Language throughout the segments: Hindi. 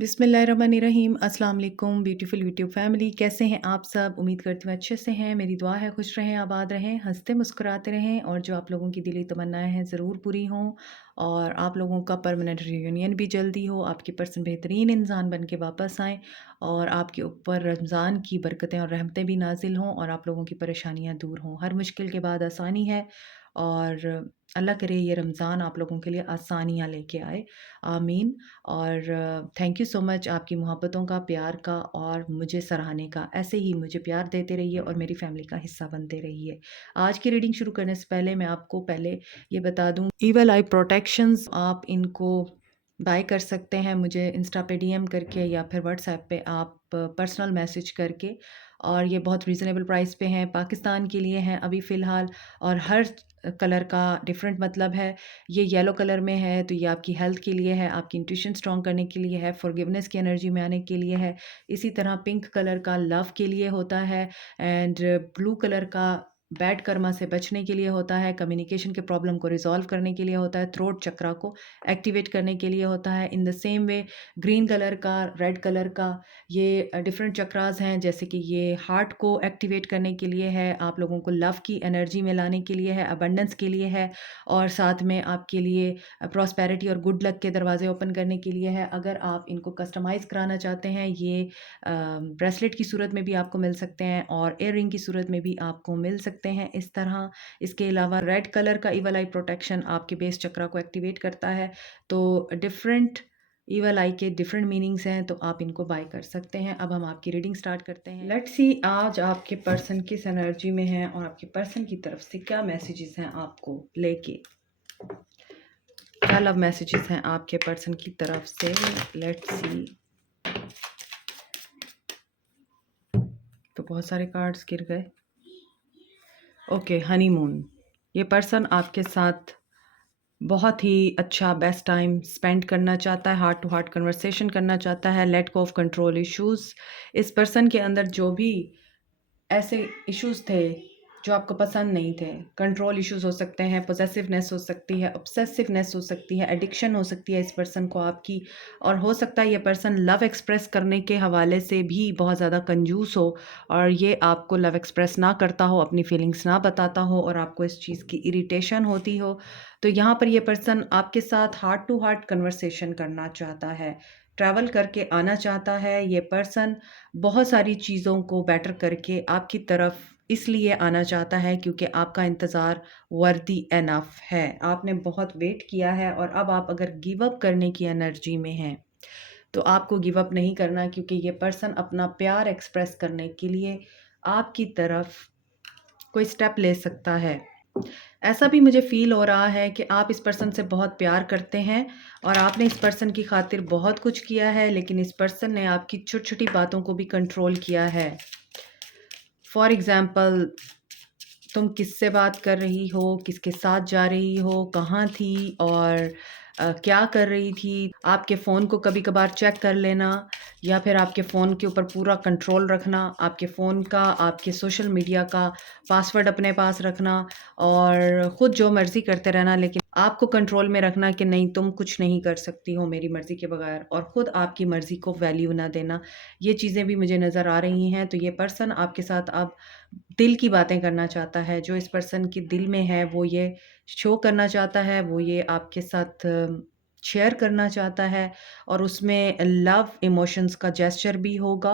बिस्मिल्लाहिर्रहमानिर्रहीम। अस्सलाम वालेकुम ब्यूटीफुल यूट्यूब फैमिली, कैसे हैं आप सब? उम्मीद करती हूँ अच्छे से हैं। मेरी दुआ है खुश रहें, आबाद रहें, हंसते मुस्कुराते रहें और जो आप लोगों की दिली तमन्नाएं हैं ज़रूर पूरी हों और आप लोगों का परमानेंट रियूनियन भी जल्दी हो, आपकी पर्सन बेहतरीन इंसान बन के वापस आएँ और आपके ऊपर रमज़ान की बरकतें और रहमतें भी नाजिल हों और आप लोगों की परेशानियाँ दूर हों। हर मुश्किल के बाद आसानी है और अल्लाह करे ये रमज़ान आप लोगों के लिए आसानियाँ लेके आए, आमीन। और थैंक यू सो मच आपकी मोहब्बतों का, प्यार का और मुझे सराहने का। ऐसे ही मुझे प्यार देते रहिए और मेरी फैमिली का हिस्सा बनते रहिए। आज की रीडिंग शुरू करने से पहले मैं आपको पहले ये बता दूँ, ईवल आई प्रोटेक्शंस आप इनको बाय कर सकते हैं मुझे इंस्टा पे डीएम करके या फिर व्हाट्सएप पे आप पर्सनल मैसेज करके, और ये बहुत रीज़नेबल प्राइस पे हैं। पाकिस्तान के लिए हैं अभी फ़िलहाल और हर कलर का डिफरेंट मतलब है। ये येलो कलर में है तो ये आपकी हेल्थ के लिए है, आपकी इंट्यूशन स्ट्रॉन्ग करने के लिए है, फॉरगिवनेस की एनर्जी में आने के लिए है। इसी तरह पिंक कलर का लव के लिए होता है एंड ब्लू कलर का बैड कर्मा से बचने के लिए होता है, कम्युनिकेशन के प्रॉब्लम को रिजॉल्व करने के लिए होता है, थ्रोट चक्रा को एक्टिवेट करने के लिए होता है। In the same way green colour का, रेड कलर का ये डिफरेंट चक्रास हैं, जैसे कि ये हार्ट को एक्टिवेट करने के लिए है, आप लोगों को लव की एनर्जी में लाने के लिए है, अबंडेंस के लिए है और साथ में आपके लिए प्रॉस्पेरिटी और गुड लक के दरवाजे ओपन करने के लिए है। अगर आप इनको कस्टमाइज़ कराना चाहते हैं, ये ब्रेसलेट की सूरत में भी आपको मिल सकते हैं और एयर रिंग की सूरत में भी आपको मिल सकते हैं इस तरह। इसके अलावा रेड कलर का ईवल आई प्रोटेक्शन आपके बेस चक्रा को एक्टिवेट करता है। तो डिफरेंट ईवल आई के डिफरेंट मीनिंग्स हैं, तो आप इनको बाय कर सकते हैं। अब हम आपकी रीडिंग स्टार्ट करते हैं। लेट्स सी आज आपके पर्सन किस एनर्जी में है और आपके पर्सन की तरफ से क्या मैसेजेस हैं आपको लेके, क्या लव मैसेजेस हैं आपके पर्सन की तरफ से। Let's see. तो बहुत सारे कार्ड्स गिर गए। Okay, honeymoon. ये पर्सन आपके साथ बहुत ही अच्छा बेस्ट टाइम स्पेंड करना चाहता है, हार्ट टू हार्ट कन्वर्सेशन करना चाहता है, let go of control issues. इस पर्सन के अंदर जो भी ऐसे इश्यूज़ थे जो आपको पसंद नहीं थे, कंट्रोल इश्यूज़ हो सकते हैं, पोजेसिवनेस हो सकती है, ऑब्सेसिवनेस हो सकती है, एडिक्शन हो सकती है इस पर्सन को आपकी, और हो सकता है ये पर्सन लव एक्सप्रेस करने के हवाले से भी बहुत ज़्यादा कंजूस हो और ये आपको लव एक्सप्रेस ना करता हो, अपनी फीलिंग्स ना बताता हो और आपको इस चीज़ की इरिटेशन होती हो। तो यहाँ पर ये पर्सन आपके साथ हार्ट टू हार्ट कन्वर्सेशन करना चाहता है, ट्रैवल करके आना चाहता है। ये पर्सन बहुत सारी चीज़ों को बेटर करके आपकी तरफ इसलिए आना चाहता है क्योंकि आपका इंतज़ार वर्दी एनफ है। आपने बहुत वेट किया है और अब आप अगर गिव अप करने की एनर्जी में हैं तो आपको गिव अप नहीं करना, क्योंकि ये पर्सन अपना प्यार एक्सप्रेस करने के लिए आपकी तरफ कोई स्टेप ले सकता है। ऐसा भी मुझे फ़ील हो रहा है कि आप इस पर्सन से बहुत प्यार करते हैं और आपने इस पर्सन की खातिर बहुत कुछ किया है, लेकिन इस पर्सन ने आपकी छोटी-छोटी बातों को भी कंट्रोल किया है। फॉर एग्ज़ाम्पल, तुम किससे बात कर रही हो, किसके साथ जा रही हो, कहाँ थी और क्या कर रही थी। आपके फ़ोन को कभी-कभार चेक कर लेना या फिर आपके फ़ोन के ऊपर पूरा कंट्रोल रखना, आपके फ़ोन का, आपके सोशल मीडिया का पासवर्ड अपने पास रखना और ख़ुद जो मर्ज़ी करते रहना, लेकिन आपको कंट्रोल में रखना कि नहीं, तुम कुछ नहीं कर सकती हो मेरी मर्ज़ी के बगैर, और ख़ुद आपकी मर्ज़ी को वैल्यू ना देना। ये चीज़ें भी मुझे नज़र आ रही हैं। तो ये पर्सन आपके साथ अब दिल की बातें करना चाहता है। जो इस पर्सन के दिल में है वो ये शो करना चाहता है, वो ये आपके साथ शेयर करना चाहता है और उसमें लव इमोशंस का जेस्चर भी होगा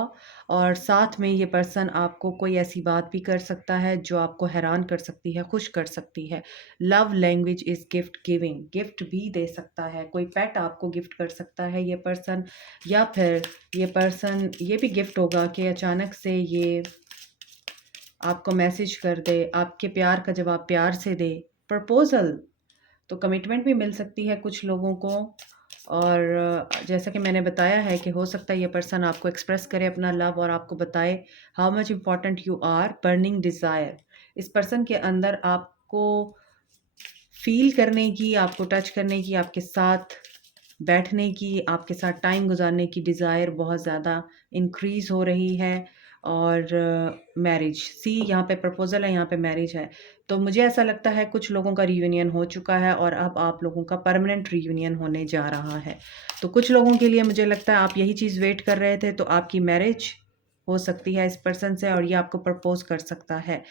और साथ में ये पर्सन आपको कोई ऐसी बात भी कर सकता है जो आपको हैरान कर सकती है, खुश कर सकती है। Love language is gift giving, gift भी दे सकता है, कोई पेट आपको गिफ्ट कर सकता है ये पर्सन, या फिर ये पर्सन ये भी गिफ्ट होगा कि अचानक से ये आपको मैसेज कर दे, आपके प्यार का जवाब प्यार से दे। प्रपोज़ल, तो कमिटमेंट भी मिल सकती है कुछ लोगों को। और जैसा कि मैंने बताया है कि हो सकता है ये पर्सन आपको एक्सप्रेस करे अपना लव और आपको बताए how much important you are, burning desire. इस पर्सन के अंदर आपको फ़ील करने की, आपको टच करने की, आपके साथ बैठने की, आपके साथ टाइम गुज़ारने की डिज़ायर बहुत ज़्यादा इंक्रीज़ हो रही है और मैरिज। सी यहाँ पे प्रपोज़ल है, यहाँ पे मैरिज है। तो मुझे ऐसा लगता है कुछ लोगों का रियूनियन हो चुका है और अब आप लोगों का परमानेंट रियूनियन होने जा रहा है। तो कुछ लोगों के लिए मुझे लगता है आप यही चीज़ वेट कर रहे थे, तो आपकी मैरिज हो सकती है इस पर्सन से और ये आपको प्रपोज़ कर सकता है।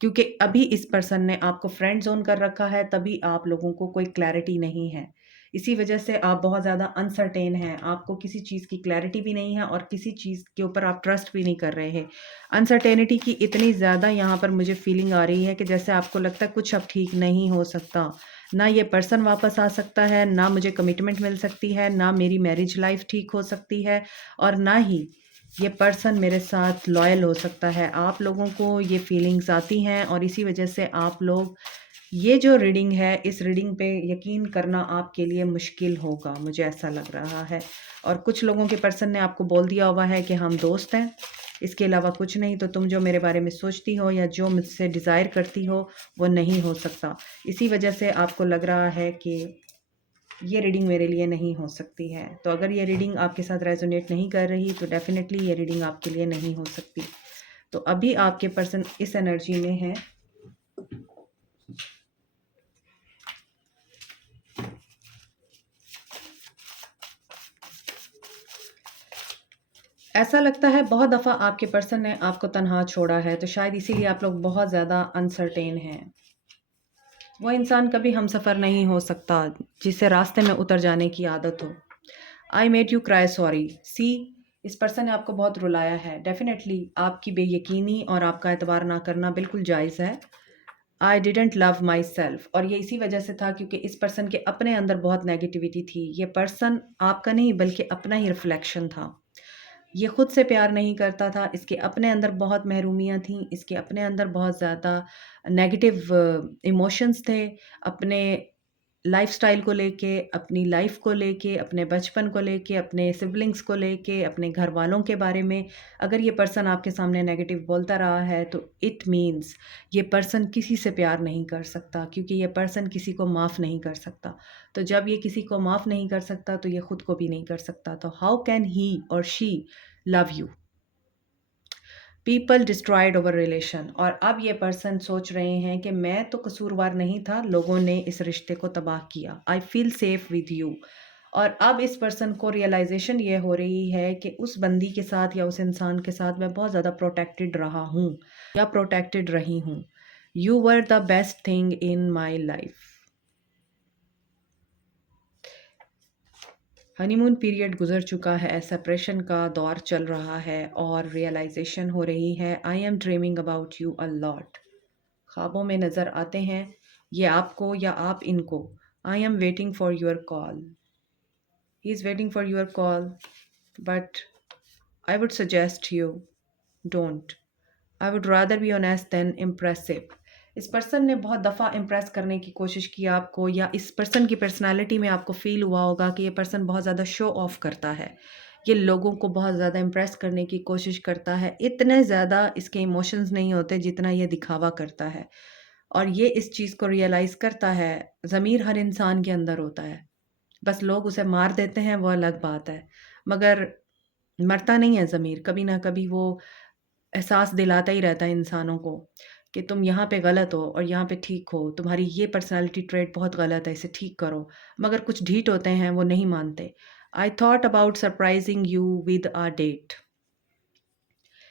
क्योंकि अभी इस पर्सन ने आपको फ्रेंड ज़ोन कर रखा है, तभी आप लोगों को कोई क्लैरिटी नहीं है। इसी वजह से आप बहुत ज़्यादा अनसर्टेन हैं, आपको किसी चीज़ की क्लैरिटी भी नहीं है और किसी चीज़ के ऊपर आप ट्रस्ट भी नहीं कर रहे हैं। अनसर्टेनिटी की इतनी ज़्यादा यहाँ पर मुझे फीलिंग आ रही है कि जैसे आपको लगता है कुछ अब ठीक नहीं हो सकता। ना ये पर्सन वापस आ सकता है, ना मुझे कमिटमेंट मिल सकती है, ना मेरी मैरिज लाइफ ठीक हो सकती है और ना ही ये पर्सन मेरे साथ लॉयल हो सकता है। आप लोगों को ये फीलिंग्स आती हैं और इसी वजह से आप लोग, ये जो रीडिंग है, इस रीडिंग पे यकीन करना आपके लिए मुश्किल होगा, मुझे ऐसा लग रहा है। और कुछ लोगों के पर्सन ने आपको बोल दिया हुआ है कि हम दोस्त हैं, इसके अलावा कुछ नहीं, तो तुम जो मेरे बारे में सोचती हो या जो मुझसे डिज़ायर करती हो वो नहीं हो सकता। इसी वजह से आपको लग रहा है कि ये रीडिंग मेरे लिए नहीं हो सकती है। तो अगर ये रीडिंग आपके साथ रेजोनेट नहीं कर रही तो डेफ़िनेटली ये रीडिंग आपके लिए नहीं हो सकती। तो अभी आपके पर्सन इस एनर्जी में है। ऐसा लगता है बहुत दफ़ा आपके पर्सन ने आपको तन्हा छोड़ा है, तो शायद इसीलिए आप लोग बहुत ज़्यादा अनसर्टेन हैं। वो इंसान कभी हमसफ़र नहीं हो सकता जिससे रास्ते में उतर जाने की आदत हो। I made you cry sorry. See, इस पर्सन ने आपको बहुत रुलाया है। डेफिनेटली आपकी बेयकीनी और आपका एतबार ना करना बिल्कुल जायज़ है। I didn't love my self, और ये इसी वजह से था क्योंकि इस पर्सन के अपने अंदर बहुत नेगेटिविटी थी। ये पर्सन आपका नहीं बल्कि अपना ही रिफ्लेक्शन था। ये खुद से प्यार नहीं करता था, इसके अपने अंदर बहुत महरूमियाँ थीं, इसके अपने अंदर बहुत ज़्यादा नेगेटिव इमोशंस थे, अपने लाइफ़स्टाइल को लेके, अपनी लाइफ़ को लेके, अपने बचपन को लेके, अपने सिबलिंग्स को लेके, अपने घरवालों के बारे में। अगर ये पर्सन आपके सामने नेगेटिव बोलता रहा है तो इट मीन्स ये पर्सन किसी से प्यार नहीं कर सकता, क्योंकि ये पर्सन किसी को माफ़ नहीं कर सकता। तो जब ये किसी को माफ़ नहीं कर सकता तो ये खुद को भी नहीं कर सकता। तो हाउ कैन ही और she love you? People destroyed over relation, और अब ये पर्सन सोच रहे हैं कि मैं तो कसूरवार नहीं था, लोगों ने इस रिश्ते को तबाह किया। I feel safe with you. और अब इस पर्सन को रियलाइजेशन ये हो रही है कि उस बंदी के साथ या उस इंसान के साथ मैं बहुत ज़्यादा प्रोटेक्टेड रहा हूँ या प्रोटेक्टेड रही हूँ। You were the best thing in my life. Honeymoon period गुजर चुका है, सेपरेशन का दौर चल रहा है और रियलाइजेशन हो रही है। I am dreaming about you a lot. ख्वाबों में नज़र आते हैं ये आपको या आप इनको। I am waiting for your call. He is waiting for your call, but I would suggest you don't. I would rather be honest than impressive. इस पर्सन ने बहुत दफ़ा इम्प्रेस करने की कोशिश की आपको, या इस पर्सन की पर्सनालिटी में आपको फ़ील हुआ होगा कि ये पर्सन बहुत ज़्यादा शो ऑफ करता है। ये लोगों को बहुत ज़्यादा इम्प्रेस करने की कोशिश करता है। इतने ज़्यादा इसके इमोशंस नहीं होते जितना ये दिखावा करता है। और ये इस चीज़ को रियलाइज़ करता है। ज़मीर हर इंसान के अंदर होता है, बस लोग उसे मार देते हैं, वो अलग बात है। मगर मरता नहीं है ज़मीर, कभी ना कभी वो एहसास दिलाता ही रहता है इंसानों को कि तुम यहाँ पे गलत हो और यहाँ पे ठीक हो, तुम्हारी ये पर्सनैलिटी ट्रेट बहुत गलत है, इसे ठीक करो। मगर कुछ ढीठ होते हैं, वो नहीं मानते। I thought about surprising you with a date.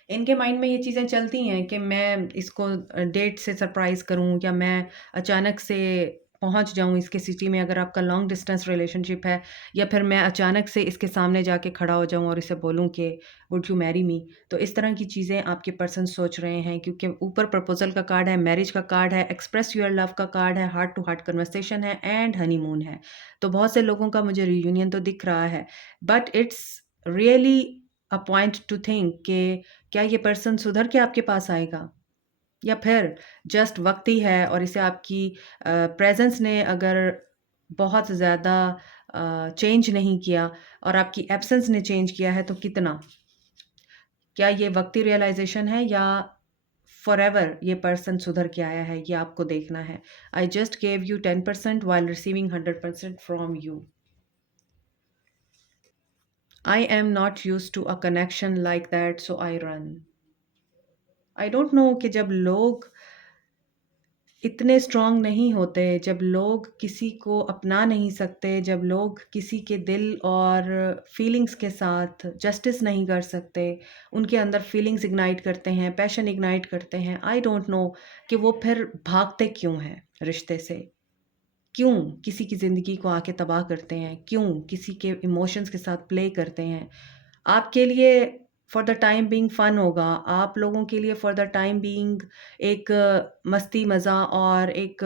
इनके माइंड में ये चीज़ें चलती हैं कि मैं इसको डेट से सरप्राइज़ करूँ, या मैं अचानक से पहुँच जाऊँ इसके सिटी में, अगर आपका लॉन्ग डिस्टेंस रिलेशनशिप है, या फिर मैं अचानक से इसके सामने जाके खड़ा हो जाऊँ और इसे बोलूँ कि वुड यू मैरी मी। तो इस तरह की चीज़ें आपके पर्सन सोच रहे हैं, क्योंकि ऊपर प्रपोज़ल का कार्ड है, मैरिज का कार्ड है, एक्सप्रेस योर लव का कार्ड है, हार्ट टू हार्ट कन्वर्सेशन है एंड हनीमून है। तो बहुत से लोगों का मुझे रियूनियन तो दिख रहा है, but it's really a point two think कि क्या ये पर्सन सुधर के आपके पास आएगा, या फिर जस्ट वक्त ही है और इसे आपकी प्रेजेंस ने अगर बहुत ज़्यादा चेंज नहीं किया और आपकी एब्सेंस ने चेंज किया है तो कितना। क्या ये वक्ती रियलाइजेशन है या फॉरएवर ये पर्सन सुधर के आया है, ये आपको देखना है। I just gave you 10% while receiving 100% from you. I am not use to a connection like that, so I run. I don't know कि जब लोग इतने स्ट्रांग नहीं होते, जब लोग किसी को अपना नहीं सकते, जब लोग किसी के दिल और फीलिंग्स के साथ जस्टिस नहीं कर सकते, उनके अंदर फीलिंग्स इग्नाइट करते हैं, पैशन इग्नाइट करते हैं, आई डोंट नो कि वो फिर भागते क्यों हैं रिश्ते से? क्यों किसी की ज़िंदगी को आके तबाह करते हैं? क्यों किसी के इमोशंस के साथ प्ले करते हैं? आपके लिए फॉर द टाइम बीइंग फ़न होगा, आप लोगों के लिए फॉर द टाइम बीइंग एक मस्ती मज़ा और एक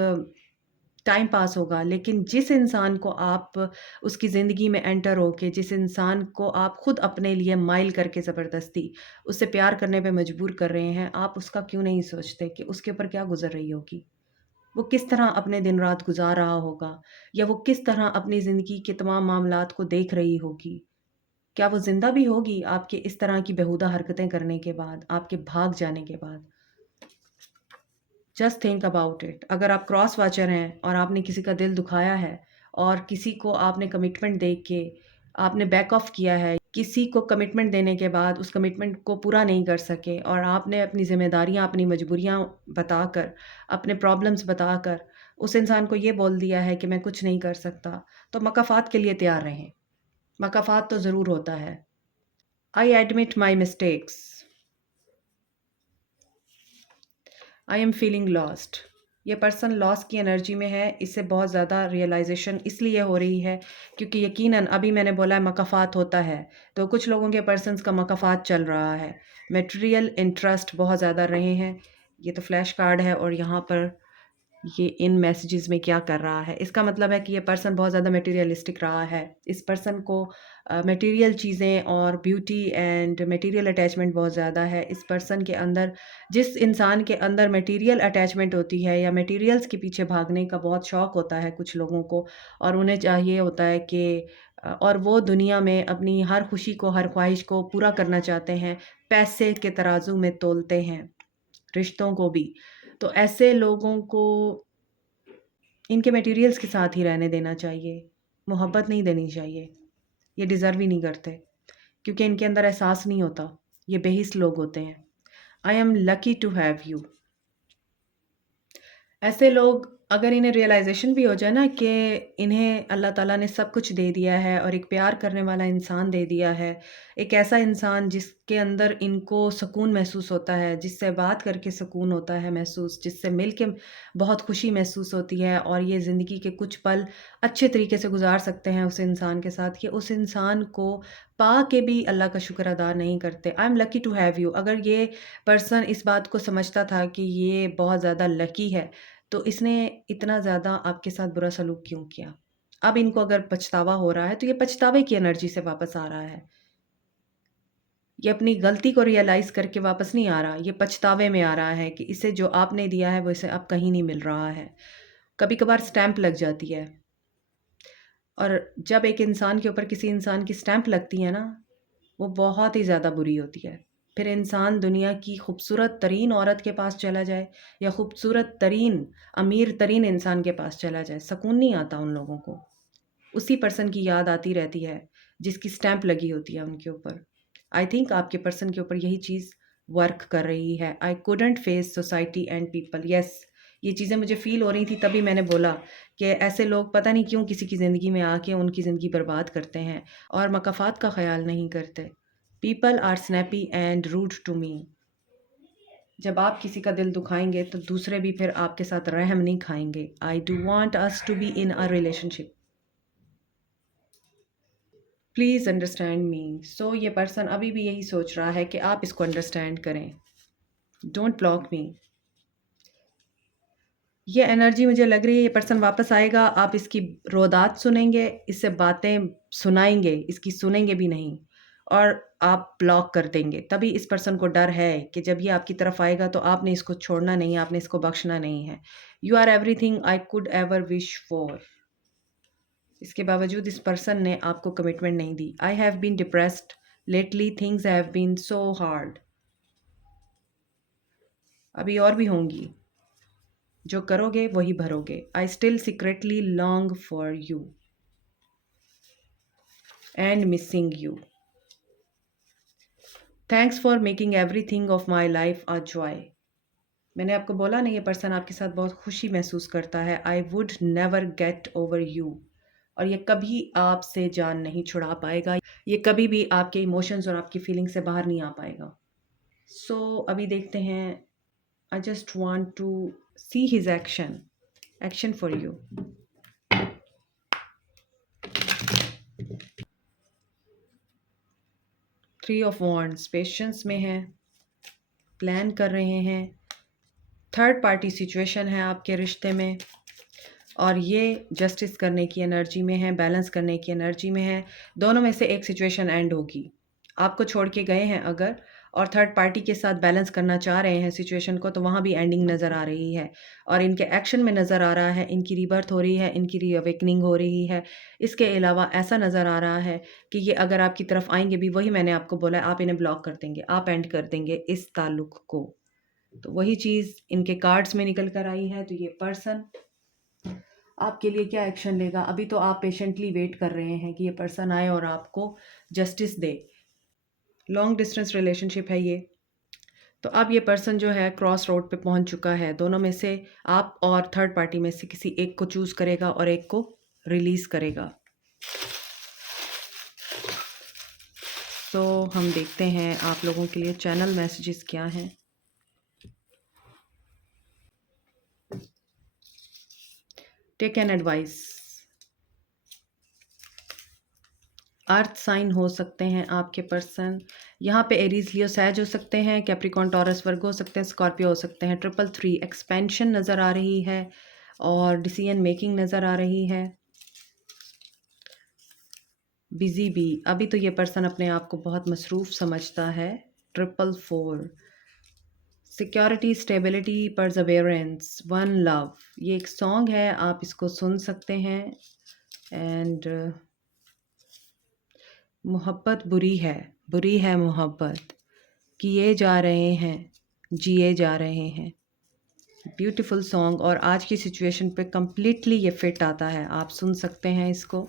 टाइम पास होगा, लेकिन जिस इंसान को आप उसकी ज़िंदगी में एंटर होके, जिस इंसान को आप खुद अपने लिए माइल करके ज़बरदस्ती उससे प्यार करने पे मजबूर कर रहे हैं, आप उसका क्यों नहीं सोचते कि उसके ऊपर क्या गुज़र रही होगी? वो किस तरह अपने दिन रात गुज़ार रहा होगा, या वो किस तरह अपनी ज़िंदगी के तमाम मामलात को देख रही होगी? क्या वो ज़िंदा भी होगी आपके इस तरह की बेहुदा हरकतें करने के बाद, आपके भाग जाने के बाद? Just think about it. अगर आप क्रॉस वॉचर हैं और आपने किसी का दिल दुखाया है और किसी को आपने कमिटमेंट दे के आपने बैक ऑफ किया है, किसी को कमिटमेंट देने के बाद उस कमिटमेंट को पूरा नहीं कर सके और आपने अपनी ज़िम्मेदारियाँ, अपनी मजबूरियाँ बताकर, अपने प्रॉब्लम्स बताकर उस इंसान को ये बोल दिया है कि मैं कुछ नहीं कर सकता, तो मकाफ़ात के लिए तैयार रहें। मकाफ़ात तो ज़रूर होता है। I admit my mistakes. I am feeling lost. ये पर्सन लॉस की एनर्जी में है। इससे बहुत ज़्यादा रियलाइजेशन इसलिए हो रही है क्योंकि यकीनन अभी मैंने बोला है मकाफ़ात होता है, तो कुछ लोगों के पर्सन्स का मकाफ़ात चल रहा है। मटेरियल इंटरेस्ट बहुत ज़्यादा रहे हैं। ये तो फ्लैश कार्ड है और यहाँ पर ये इन मैसेजेस में क्या कर रहा है, इसका मतलब है कि ये पर्सन बहुत ज़्यादा मटेरियलिस्टिक रहा है। इस पर्सन को मटेरियल चीज़ें और ब्यूटी एंड मटेरियल अटैचमेंट बहुत ज़्यादा है। इस पर्सन के अंदर, जिस इंसान के अंदर मटेरियल अटैचमेंट होती है या मटेरियल्स के पीछे भागने का बहुत शौक़ होता है कुछ लोगों को, और उन्हें चाहिए होता है कि और वो दुनिया में अपनी हर खुशी को, हर ख्वाहिश को पूरा करना चाहते हैं, पैसे के तराजू में तोलते हैं रिश्तों को भी। तो ऐसे लोगों को इनके मटेरियल्स के साथ ही रहने देना चाहिए, मोहब्बत नहीं देनी चाहिए। ये डिज़र्व ही नहीं करते क्योंकि इनके अंदर एहसास नहीं होता। ये बेहिस लोग होते हैं। I am lucky to have you. ऐसे लोग, अगर इन्हें रियलाइज़ेशन भी हो जाए ना कि इन्हें अल्लाह ताला ने सब कुछ दे दिया है और एक प्यार करने वाला इंसान दे दिया है, एक ऐसा इंसान जिसके अंदर इनको सुकून महसूस होता है, जिससे बात करके सुकून होता है महसूस, जिससे मिल के बहुत खुशी महसूस होती है और ये ज़िंदगी के कुछ पल अच्छे तरीके से गुजार सकते हैं उस इंसान के साथ, कि उस इंसान को पा के भी अल्लाह का शुक्र अदा नहीं करते। I am lucky to have you. अगर ये पर्सन इस बात को समझता था कि ये बहुत ज़्यादा लकी है, तो इसने इतना ज़्यादा आपके साथ बुरा सलूक क्यों किया? अब इनको अगर पछतावा हो रहा है, तो ये पछतावे की एनर्जी से वापस आ रहा है। ये अपनी गलती को रियलाइज़ करके वापस नहीं आ रहा, ये पछतावे में आ रहा है कि इसे जो आपने दिया है, वो इसे अब कहीं नहीं मिल रहा है। कभी-कभार स्टैम्प लग जाती है, और जब एक इंसान के ऊपर किसी इंसान की स्टैम्प लगती है ना, वो बहुत ही ज़्यादा बुरी होती है। फिर इंसान दुनिया की खूबसूरत तरीन औरत के पास चला जाए या खूबसूरत तरीन, अमीर तरीन इंसान के पास चला जाए, सुकून नहीं आता उन लोगों को। उसी पर्सन की याद आती रहती है जिसकी स्टैम्प लगी होती है उनके ऊपर। आई थिंक आपके पर्सन के ऊपर यही चीज़ वर्क कर रही है। I couldn't face society and people. Yes, ये चीज़ें मुझे फ़ील हो रही थी, तभी मैंने बोला कि ऐसे लोग पता नहीं क्यों किसी की ज़िंदगी में आके उनकी ज़िंदगी बर्बाद करते हैं और मकाफ़ात का ख़्याल नहीं करते। People are snappy and rude to me. जब आप किसी का दिल दुखाएंगे तो दूसरे भी फिर आपके साथ रहम नहीं खाएंगे। I do want us to be in a relationship. Please understand me. So ये पर्सन अभी भी यही सोच रहा है कि आप इसको अंडरस्टैंड करें। डोंट ब्लॉक मी। ये एनर्जी मुझे लग रही है ये पर्सन वापस आएगा, आप इसकी रोदात सुनेंगे, इससे बातें सुनाएँगे, इसकी सुनेंगे भी नहीं और आप ब्लॉक कर देंगे। तभी इस पर्सन को डर है कि जब ये आपकी तरफ आएगा तो आपने इसको छोड़ना नहीं है, आपने इसको बख्शना नहीं है। You are everything I could ever wish for. इसके बावजूद इस पर्सन ने आपको कमिटमेंट नहीं दी। I have been depressed lately, things have been so hard. अभी और भी होंगी। जो करोगे वही भरोगे। I still secretly long for you and missing you. Thanks for making everything of my life a joy. मैंने आपको बोला ना, ये पर्सन आपके साथ बहुत खुशी महसूस करता है। I would never get over you. और ये कभी आपसे जान नहीं छुड़ा पाएगा। ये कभी भी आपके इमोशंस और आपकी फीलिंग से बाहर नहीं आ पाएगा। अभी देखते हैं। I just want to see his action for you. 3 of wands, patience में है, प्लान कर रहे हैं। थर्ड पार्टी सिचुएशन है आपके रिश्ते में, और ये जस्टिस करने की एनर्जी में है, बैलेंस करने की एनर्जी में है। दोनों में से एक सिचुएशन एंड होगी। आपको छोड़ के गए हैं अगर, और थर्ड पार्टी के साथ बैलेंस करना चाह रहे हैं सिचुएशन को, तो वहाँ भी एंडिंग नज़र आ रही है। और इनके एक्शन में नज़र आ रहा है इनकी रीबर्थ हो रही है, इनकी रीअवेकनिंग हो रही है। इसके अलावा ऐसा नज़र आ रहा है कि ये अगर आपकी तरफ आएंगे भी, वही मैंने आपको बोला, आप इन्हें ब्लॉक कर देंगे, आप एंड कर देंगे इस ताल्लुक को। तो वही चीज़ इनके कार्ड्स में निकल कर आई है। तो ये पर्सन आपके लिए क्या एक्शन लेगा? अभी तो आप पेशेंटली वेट कर रहे हैं कि ये पर्सन आए और आपको जस्टिस दे। लॉन्ग डिस्टेंस रिलेशनशिप है ये। तो अब ये पर्सन जो है क्रॉस रोड पे पहुंच चुका है। दोनों में से आप और थर्ड पार्टी में से किसी एक को चूज करेगा और एक को रिलीज करेगा। हम देखते हैं आप लोगों के लिए चैनल मैसेजेस क्या हैं। Take an advice. Earth sign हो सकते हैं आपके पर्सन। यहाँ पे एरीज लियो सैज हो सकते हैं, कैप्रिकॉन टॉरस वर्ग हो सकते हैं, स्कॉर्पियो हो सकते हैं। 333 एक्सपेंशन नज़र आ रही है और डिसीजन मेकिंग नज़र आ रही है। बिजी बी, अभी तो ये पर्सन अपने आप को बहुत मसरूफ़ समझता है। 444 सिक्योरिटी, स्टेबिलिटी, परजवेरेंस, वन लव। ये एक सॉन्ग है, आप इसको सुन सकते हैं। एंड मोहब्बत बुरी है मोहब्बत, किए जा रहे हैं, जिए जा रहे हैं। ब्यूटीफुल सॉन्ग, और आज की सिचुएशन पे कम्प्लीटली ये फिट आता है। आप सुन सकते हैं इसको।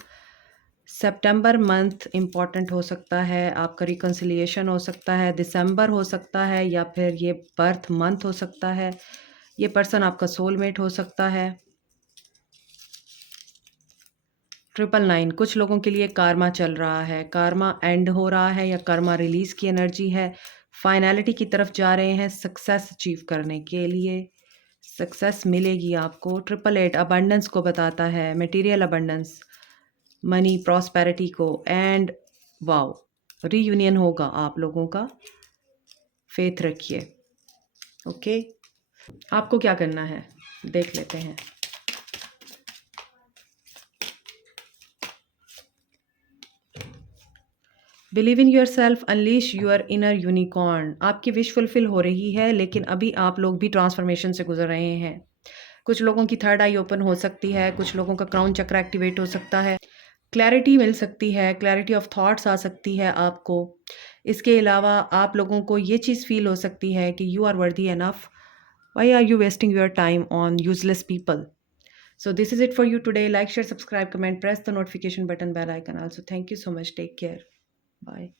सितंबर मंथ इम्पॉर्टेंट हो सकता है, आपका रिकन्सिलिएशन हो सकता है, दिसंबर हो सकता है, या फिर ये बर्थ मंथ हो सकता है। ये पर्सन आपका सोलमेट हो सकता है। 999 कुछ लोगों के लिए कार्मा चल रहा है, कार्मा एंड हो रहा है या कार्मा रिलीज की एनर्जी है। फाइनलिटी की तरफ जा रहे हैं सक्सेस अचीव करने के लिए। सक्सेस मिलेगी आपको। 888 अबंडेंस को बताता है, मटेरियल अबंडेंस, मनी, प्रॉस्पेरिटी को। एंड वाओ, रीयूनियन होगा आप लोगों का, फेथ रखिए। ओके, आपको क्या करना है देख लेते हैं। Believe in your self, unleash your inner unicorn. आपकी विश फुलफिल हो रही है, लेकिन अभी आप लोग भी ट्रांसफॉर्मेशन से गुजर रहे हैं। कुछ लोगों की थर्ड आई ओपन हो सकती है, कुछ लोगों का क्राउन चक्र एक्टिवेट हो सकता है, क्लैरिटी मिल सकती है, क्लैरिटी ऑफ थॉट्स आ सकती है आपको। इसके अलावा आप लोगों को ये चीज़ फील हो सकती है कि you are worthy enough, why are you wasting your time on useless people. So this is it for you today. Like, share, subscribe, comment, press the notification button, bell icon also. Thank you so much. Take care. Bye.